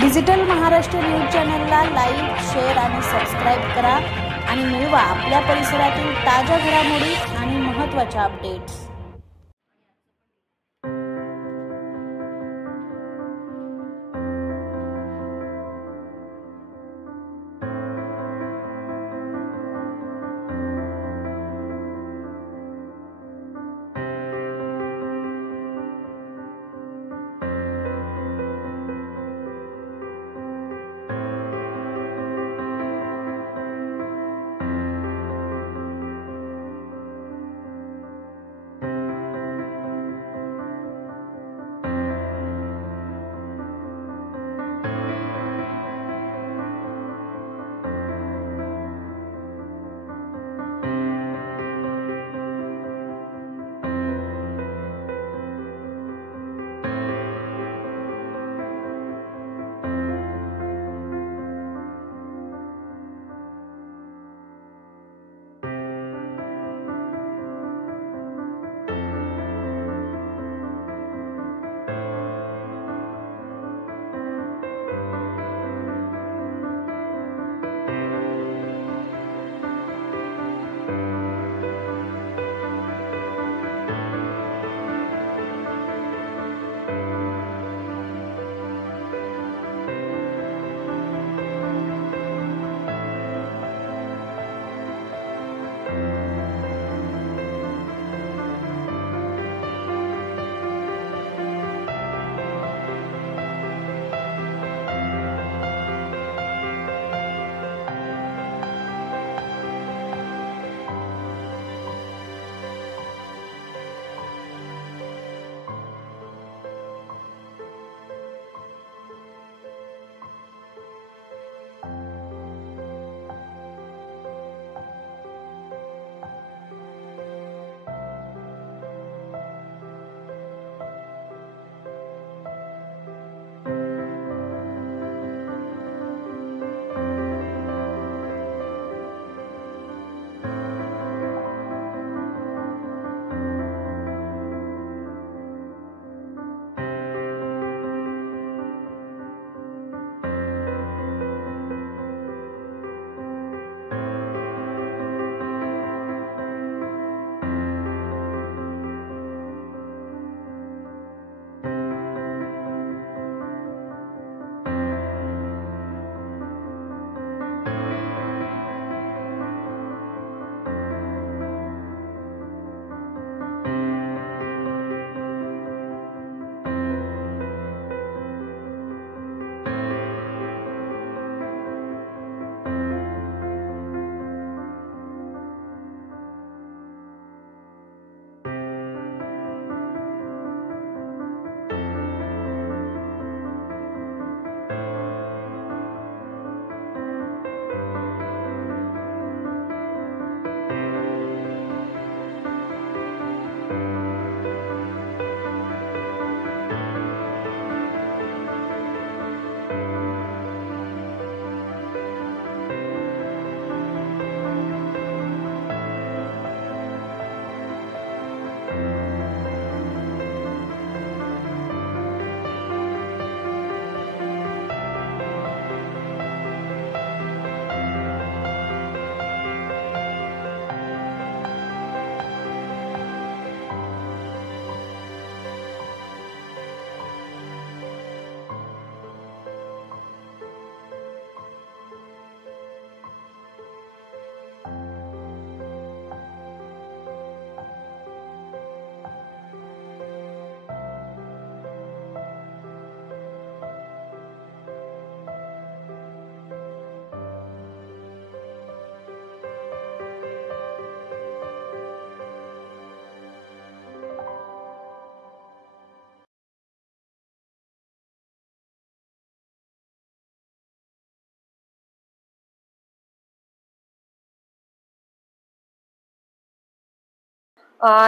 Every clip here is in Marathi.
डिजिटल महाराष्ट्र न्यूज चॅनलला लाईक, शेअर आणि सबस्क्राईब करा आणि मिळवा आपल्या परिसरातील ताज्या घडामोडी आणि महत्त्वाच्या अपडेट्स।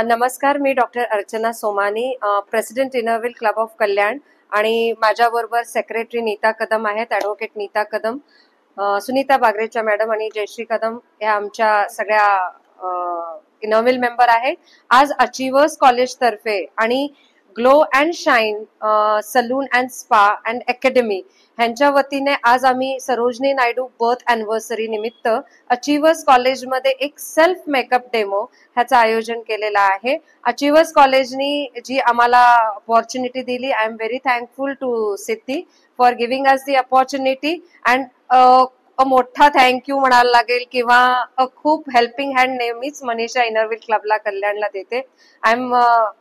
नमस्कार, मी doctor Archana Somani, president Inner Wheel Club of Kalyan आणि माझ्याबरोबर सेक्रेटरी नीता कदम आहेत, ॲडव्होकेट नीता कदम, सुनीता बागरेच्या मॅडम आणि जयश्री कदम या आमच्या सगळ्या इनरव्हील मेंबर आहेत। आज अचिव्हर्स कॉलेज तर्फे आणि glow and shine salon and spa and academy ह्यांच्या वतीने आज आम्ही सरोजनी नायडू बर्थ अॅनिव्हर्सरी निमित्त अचिव्हर्स कॉलेजमध्ये एक सेल्फ मेकअप डेमो ह्याचं आयोजन केलेलं आहे. अचिव्हर्स कॉलेजनी जी आम्हाला अपॉर्च्युनिटी दिली, I am very thankful to Siddhi for giving us the opportunity and मोठा थँक्यू म्हणायला लागेल किंवा खूप हेल्पिंग हँड नेहमीच मनीषा इनरव्हील क्लबला कल्याणला देते. I am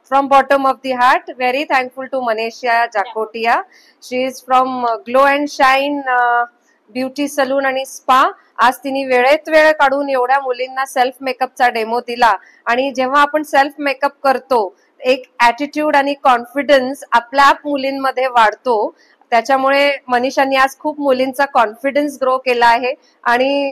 from bottom of the heart very thankful to Manisha Jakotiya. She is from Glow and Shine beauty salon आणि स्पा. आज तिने वेळेत वेळ काढून एवढ्या मुलींना सेल्फ मेकअपचा डेमो दिला. आणि जेव्हा आपण सेल्फ मेकअप करतो एक ऍटिट्यूड आणि कॉन्फिडन्स आपल्या आप मुलींमध्ये वाढतो. त्याच्यामुळे मनीषांनी आज खूप मुलींचा कॉन्फिडन्स ग्रो केला आहे. आणि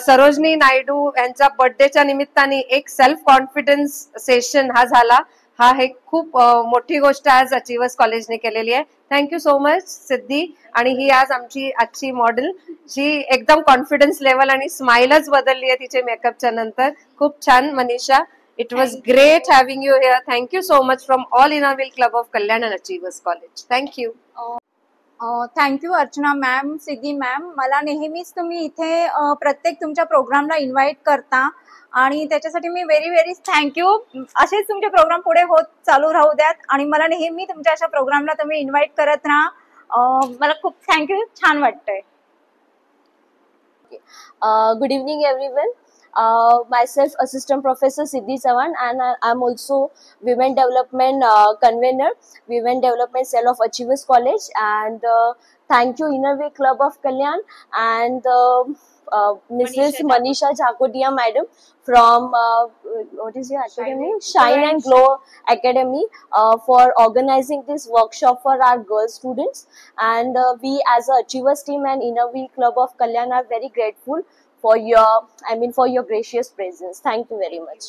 सरोजनी नायडू यांच्या बर्थडेच्या निमित्ताने एक सेल्फ कॉन्फिडन्स सेशन हा झाला. हा एक खूप मोठी गोष्ट आज अचिव्हर्स कॉलेजने केलेली आहे. थँक्यू सो मच सिद्धी. आणि ही आज आमची आजची मॉडेल जी एकदम कॉन्फिडन्स लेवल आणि स्माइलच बदलली आहे तिचे मेकअपच्या नंतर. खूप छान Manisha. It was great having you here. Thank you so much from all Innerville Club of Kalyan and Achievers College. Thank you. Thank you Archana ma'am, Siddhi ma'am. मला नेहमीच तुम्ही इथे प्रत्येक तुमच्या प्रोग्रामला इन्व्हाइट करता आणि त्याच्यासाठी मी व्हेरी व्हेरी थँक्यू. असेच तुमचे प्रोग्राम पुढे होत चालू राहू द्यात आणि मला नेहमी तुमच्या अशा प्रोग्रामला तुम्ही इन्व्हाइट करत राहा. मला खूप थँक्यू, छान वाटतंय. Good evening, everyone. Myself, Assistant Professor Siddhi Chavan, and I'm also Women Development Convener, Women Development Cell of Achievers College. And thank you, Innerville Club of Kalyan, and Mrs. Manisha Jakotia, Madam, from what is your academy? Shine and Glow Academy, for organizing this workshop for our girl students. And we, as a Achievers team and Innerville Club of Kalyan, are very grateful for your gracious presence. Thank you very much.